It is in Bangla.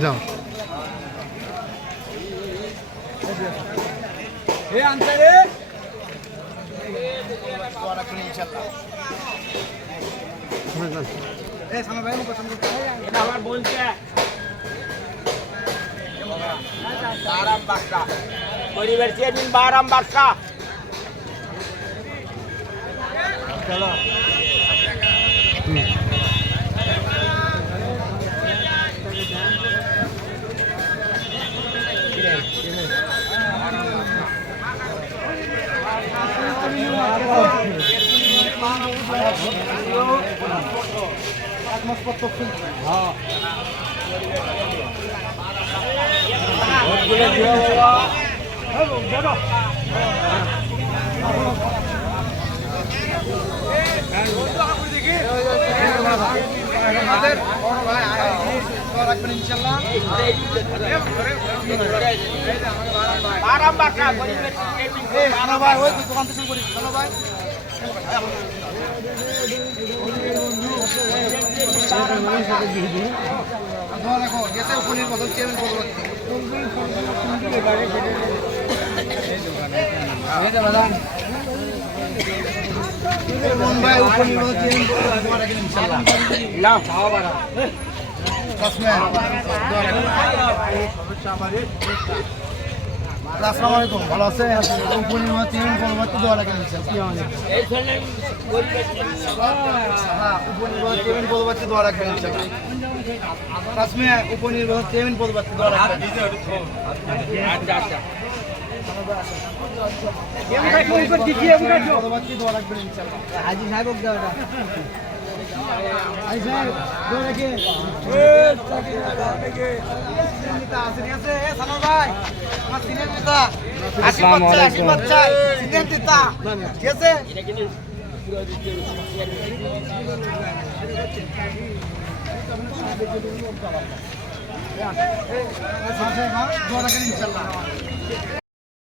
যাও এ আনসারে এটা আমার বলছে বারাম বাক্কা পরিবার চেয়ারম্যান বারাম বাক্কা চলো বারাম বাক্কা পরিবার চেয়ারম্যান ভাই ওই দোকান থেকে শুরু করি চলো ভাই দেখো গেছে উপনির বদল চেয়ারম্যান পদবর্তী ভাই উপনির বদল চেয়ারম্যান ইনশাআল্লাহ লাভ খাওয়া বাড়া আসসালামু আলাইকুম ভালো আছেন উপনির বদল চেয়ারম্যান পদবর্তী দোয়া লাগেন ইনশাআল্লাহ উপনির্বাচন পদবর্তী দোয়া রাখবেন কাশ্মীর উপনির্বাচন চেয়ারম্যান পদবর্তী দোয়া রাখবেন পদবর্তী দোয়া রাখবেন হাজি সাহেব ঠিক আছে ইনশাল্লাহ